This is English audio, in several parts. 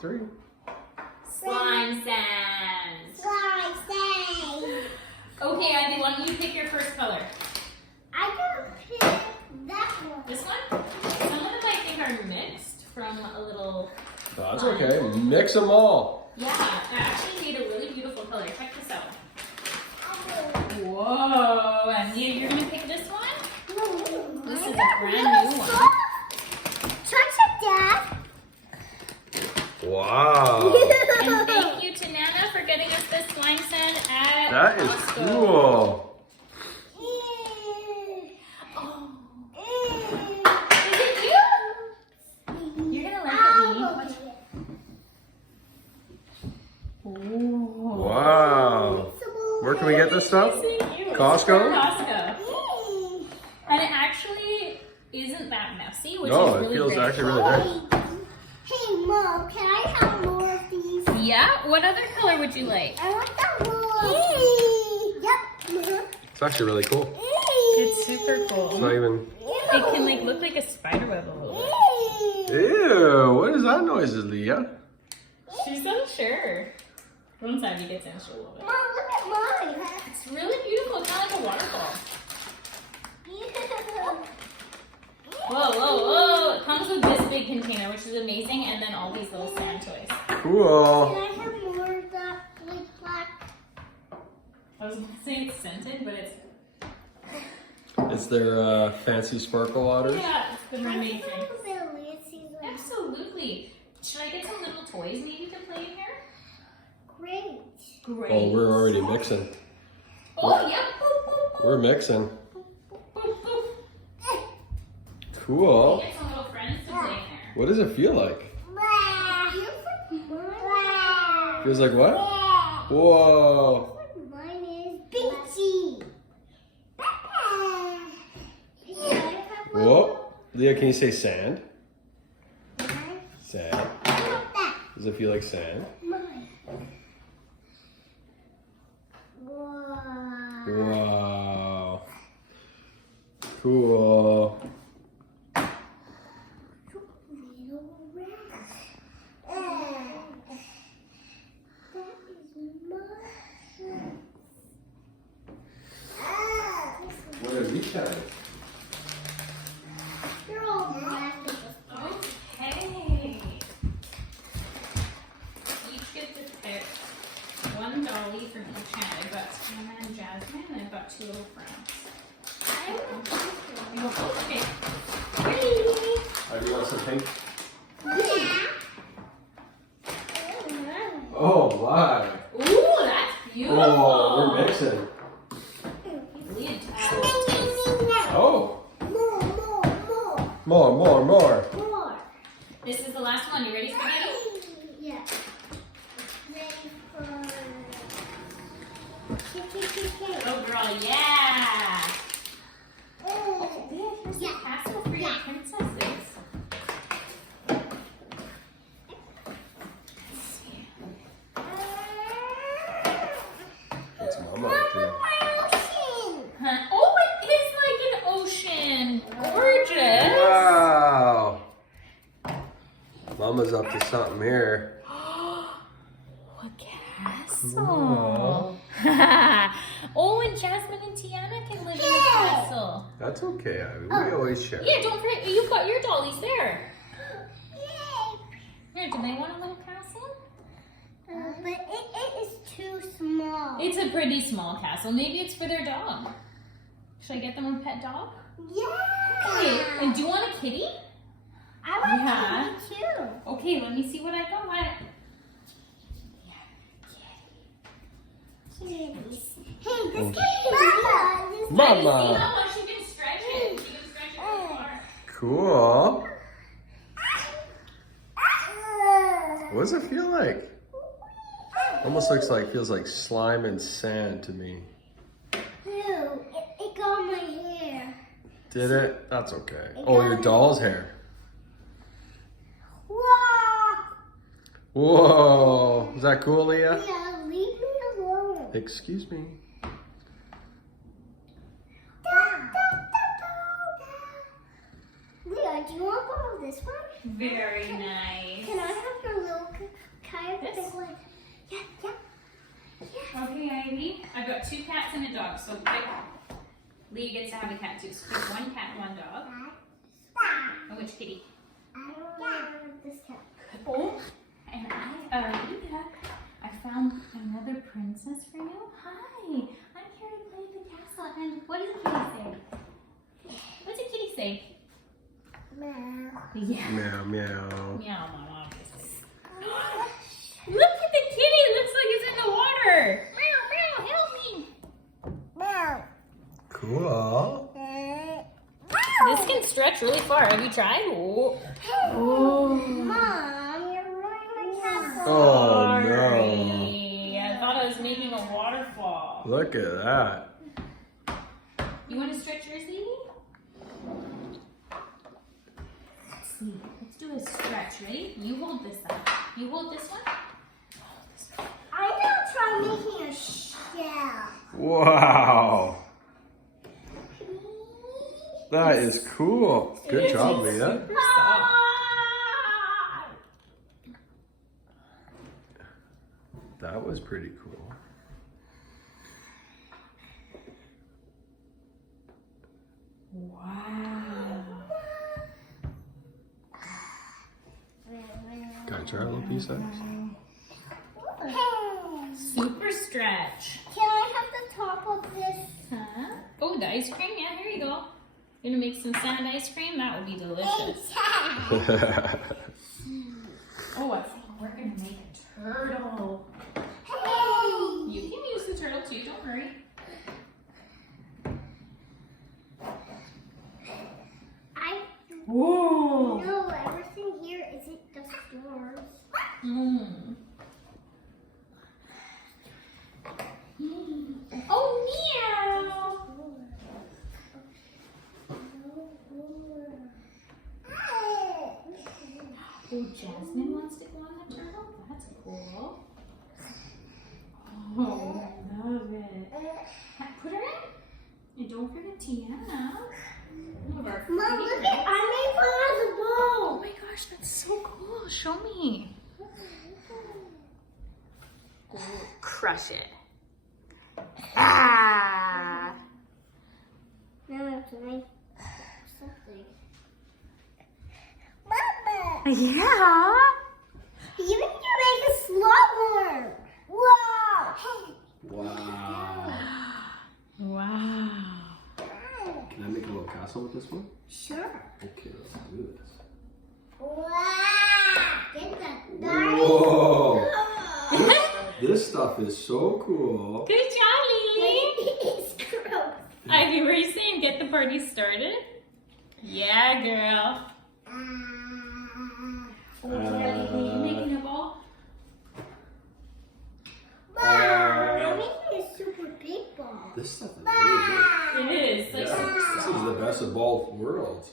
3. Slime sand. Slime sand. Okay, Ivy, why don't you pick your first color? I can pick that one. This one? Some of them I think are mixed from a little... That's okay. Mix them all. Yeah, I actually made a really beautiful color. Check this out. Whoa, and you're gonna pick this one? This is a brand new one. Touch it, Dad. Wow. And thank you to Nana for getting us this slime sand at That is Costco. cool. Oh, is it you? You're gonna like it, Ooh. Wow. Where can we get this stuff? Costco? Costco? And it actually isn't that messy, which No, is it really feels great. actually really nice. Hey, Mom, can I have more of these? Yeah? What other color would you like? I want that one. Yep. It's actually really cool. It's super It's cool. not even. It can like look like a spider web a little bit. Ew, what is that noise, Leah? She's unsure. Once Ivy gets in, she'll love it. Mom, look at mine. It's really beautiful. It's kind of like a waterfall. Whoa, whoa, whoa. It comes with this big container, which is amazing, and then all these little sand toys. Cool. Can I have more of that like black? I was going to say it's scented, but it's... Is there fancy sparkle waters? Yeah, it's been amazing. Great. Absolutely. Should I get some little toys maybe to play in here? Great. Great. Oh, we're already mixing. Oh, yep. Boop, boop, boop, We're mixing. boop, boop. Cool. Get some little friends to play in there. What does it feel like? Wow. Feels like what? Whoa. Mine is beachy. Whoa. Leah, can you say sand? Sand. Does it feel like sand? Wow. Cool. What are these guys? Okay. Each get to pick one dolly from each hand. I've got Hannah and Jasmine, and I've got 2 little friends. You go, okay. Do you want some pink? Oh, my. Ooh, that's beautiful. Oh, we're mixing. Leah, Oh, More. more. this is the last one. You ready, Spaghetti? Yeah. Ready for... Oh, girl, yeah. Here's the castle for your princesses. Let's see. It's mama right there. Huh? Oh, it is like an ocean. Gorgeous. Wow. Mama's up to something here. What castle? Oh, and Jasmine and Tiana can live in the castle. That's okay, Ivy. We always share. Yeah, don't forget, you've got your dollies there. Here, do they want a little castle? But it is too small. It's a pretty small castle. Maybe it's for their dog. Should I get them a pet dog? Yeah. Okay, and do you want a kitty? I want Yeah. kitty too. Okay, let me see what I got. Kitties. Hey, this kitty. See Mama. how much you can stretch it? You can stretch it really far. Cool. What does it feel like? Almost feels like slime and sand to me. Ew, it got my hair. Did it? That's okay. Oh, your doll's hair. Wow. Whoa. Is that cool, Leah? Yeah, leave me alone. Excuse me. Leah, do you want to borrow this one? Very nice. Can I have your little Ready? I've got 2 cats and a dog, so pick. Lee gets to have a cat too. So pick 1 cat, 1 dog. And which kitty? This cat. Oh, and Leah, I found another princess for you. Hi, I'm here to play at the castle. And what does a kitty say? What's a kitty say? Meow. Yeah. Meow, meow. Meow, mama. Look at the kitty. It looks like it's in the water. Meow, meow, help me. Meow. Cool. This can stretch really far. Have you tried? Oh. Mom, you're ruining my castle. Oh, no. Sorry. I thought I was making a waterfall. Look at that. You want to stretch yours, Lily? Let's see. Let's do a stretch. Ready? You hold this side. You hold this one. I'm gonna try making a shell. Wow. That is cool. Good job, Leah. Super soft. That was pretty cool. Wow. Can I try a little piece of this? Super stretch. Can I have the top of this? Huh? Oh, the ice cream? Yeah, here you go. Gonna make some sand ice cream? That would be delicious. Oh, I think we're gonna make a turtle. You can use the turtle too, don't worry. Whoa! No, everything here isn't just yours. Mm. Oh, meow! Oh, Jasmine wants to go on the turtle? That's cool. Oh, I love it. Put her in. And don't forget Tiana. One of our Mom, look favorites. at I made one of the Oh bowl. my gosh, that's so cool. Show me. Oh, crush it. Ah! Now I have to make something. Mama, Yeah. you need to make a slot worm. Whoa! Wow. Wow. Can I make a little castle with this one? Sure. Okay, let's do this. Wow! Get that. Whoa! This stuff is so cool. Good job, Lily. It's gross. Ivy, were you saying get the party started? Yeah, girl. Oh, you making a ball? I'm making a super big ball. This stuff is really good. It is. Like Yeah, super this is soft. the best of both worlds.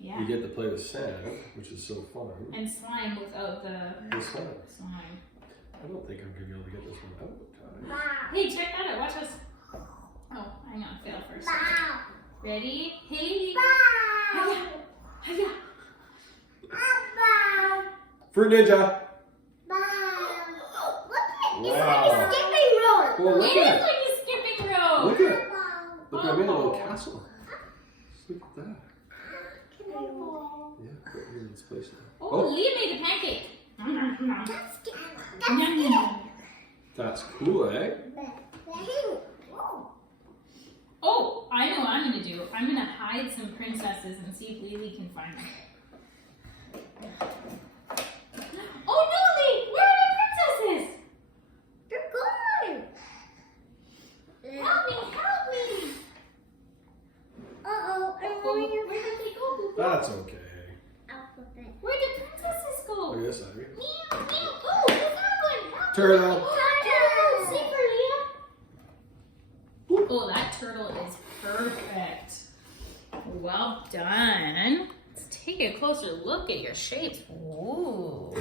Yeah. You get to play with sand, which is so fun. And slime without the The sand. slime. I don't think I'm gonna be able to get this one out of time. Hey, check that out. Watch this. Oh, hang on. Fail first. Ready? Hey. Hiya. Hiya. Fruit Ninja! It's like a skipping rope. Well, It look is at it. like a skipping rope. Look at it. Look, I made a little castle. Look at that. Yeah, right here in this place now. Oh, Leah made a pancake. Nom, nom, nom. That's cool, eh? Oh, I know what I'm gonna do. I'm gonna hide some princesses and see if Lily can find them. Oh no, Lee! Where are the princesses? They're gone. Help me! Help me! Uh-oh, I'm Oh, running where your did they go? That's okay. alphabet. Where did princesses go? Look at this, Ivy. Meow, meow. Oh, look at that one. Turtle. Oh, turtle. Super, Leah. Oh, that turtle is perfect. Well done. Let's take a closer look at your shapes. Ooh.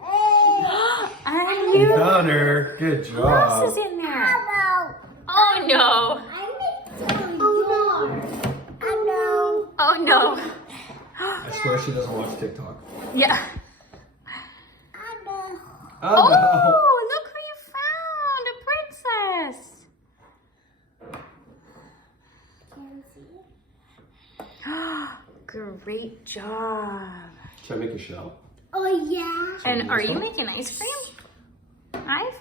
Are you? Got her. Good Who else is job. in there? Hello. Oh no. I made some yours. Hello. Oh no. I swear she doesn't watch TikTok. Yeah. Hello. Oh, no. Oh, look who you found. A princess. Should I make a shell? Oh yeah. And are you making ice cream? Ice?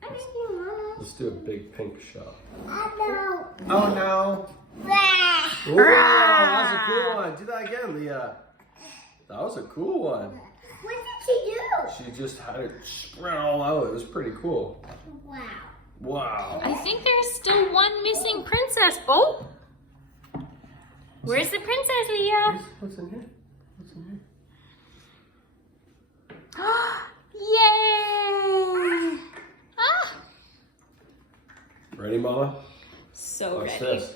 Thank you, Mama. Let's do a big pink shell. Oh Oh no! no. Blah. Whoa, that was a cool one. Do that again, Leah. That was a cool one. What did she do? She just had it spread all out. It was pretty cool. Wow. Wow. I think there's still one missing princess. Oh! Where's the princess, Leah? What's in here? What's in here? Yay! Ah! Ready, Mama? So Watch ready. this.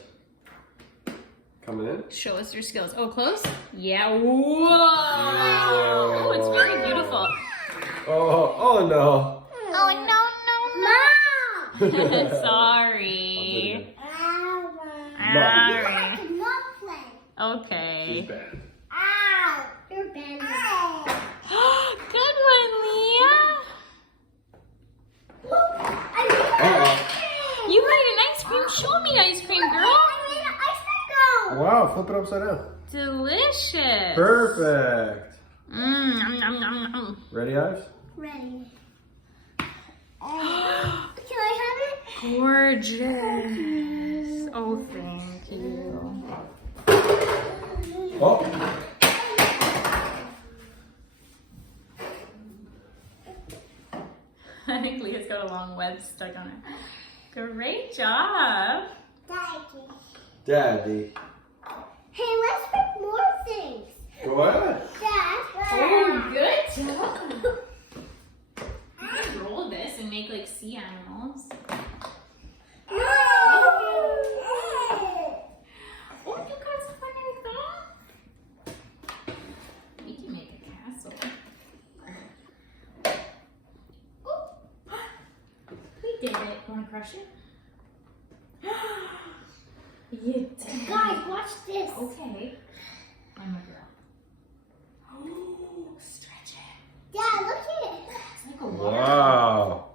Coming in. Show us your skills. Oh, close? Yeah. Whoa! Oh, it's very beautiful. Oh no. Oh, Mom. no, no. Sorry. I cannot play. Okay. She's bad. Ow. You're bending. Good one, Leah. Uh-oh. You made an ice cream. Show me ice cream, girl. I made an ice cream cone. Wow, flip it upside down. Delicious. Perfect. Nom, nom, nom, nom. Ready, Ives? Ready. Can I have it? Gorgeous. Oh, thank you. Oh. I think Leah's got a long web stuck on it. Great job. Daddy. Daddy. Hey, let's make more things. Go ahead. Dad. Oh, good job. You can roll this and make like sea animals. No. Oh, you got something like that? We can make a castle. Oh, we did it. Want to crush it? You did. Guys, watch this. Okay. I'm a girl. Oh, stretch it. Dad, look at it. It's like a water. Wow.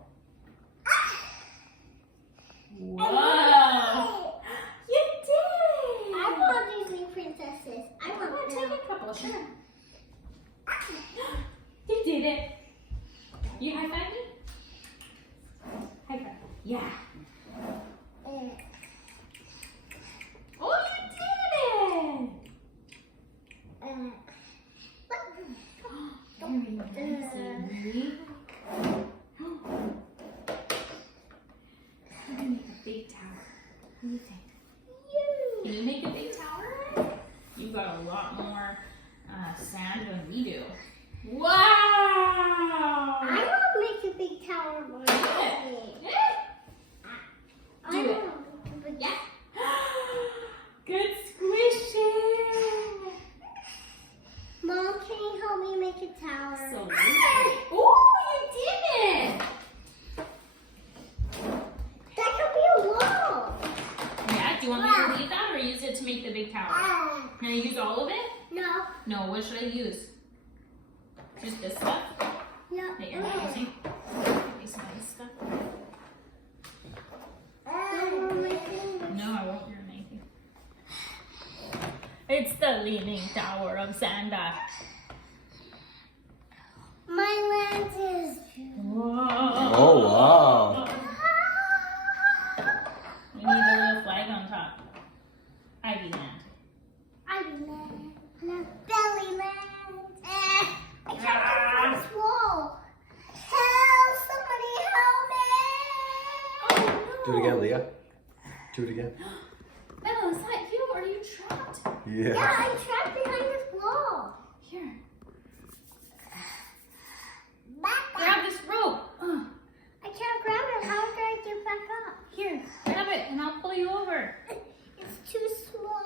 Whoa. You did it. I want these new princesses. I I'm want gonna them. take a couple. Sure. You did it. You high five me? High five. Yeah. Oh, you did it. Very nice, Amy. I'm gonna make a big tower. What do you think? Can you make a big tower? You've got a lot more sand than we do. Wow! I want to make a big tower one day. Yeah. I Do it. want a big- Yeah. Good squishing. Mom, can you help me make a tower? So oh, you did it! That could be a wall. Yeah. Do you want me to leave that or use it to make the big tower? Can I use all of it? No. No. What should I use? Just this stuff No. that you're not using. Maybe some other stuff. No, I won't ruin anything. It's the leaning tower of Sanda. My land is. Whoa. Oh, wow. We need a little flag on top. Ivy land. I'm land. Belly land. I can't get through this wall. Help! Somebody help me! Do it again, Leah. Do it again. Bella, is that you? Or are you trapped? Yeah, Yeah. I'm trapped behind this wall. Here, Back grab up. this rope. I can't grab it. How can I get back up? Here, grab it and I'll pull you over. It's too small.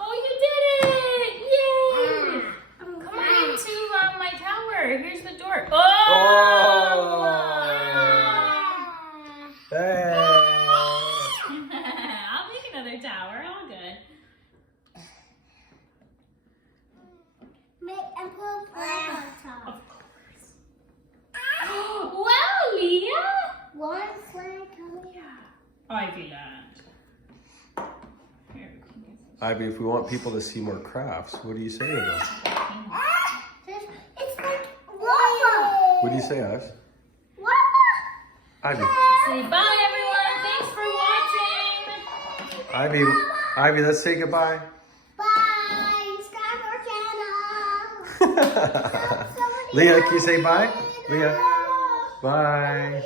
Oh, you did it! Yay! I'm Come glad. into my tower. Here's the door. Oh! Hey. I'll make another tower. All good. Make and put a flag on top. Of course. Wow, Leah! One flag coming out. Ivy land. Here, we can get this. Ivy, if we want people to see more crafts, what do you say to them? It's like lava. What do you say, Ash? Lava. Ivy. Say bye, everyone. Thanks for watching. Ivy, let's say goodbye. Bye. Subscribe our channel. Leah, can you say bye? Leah, bye.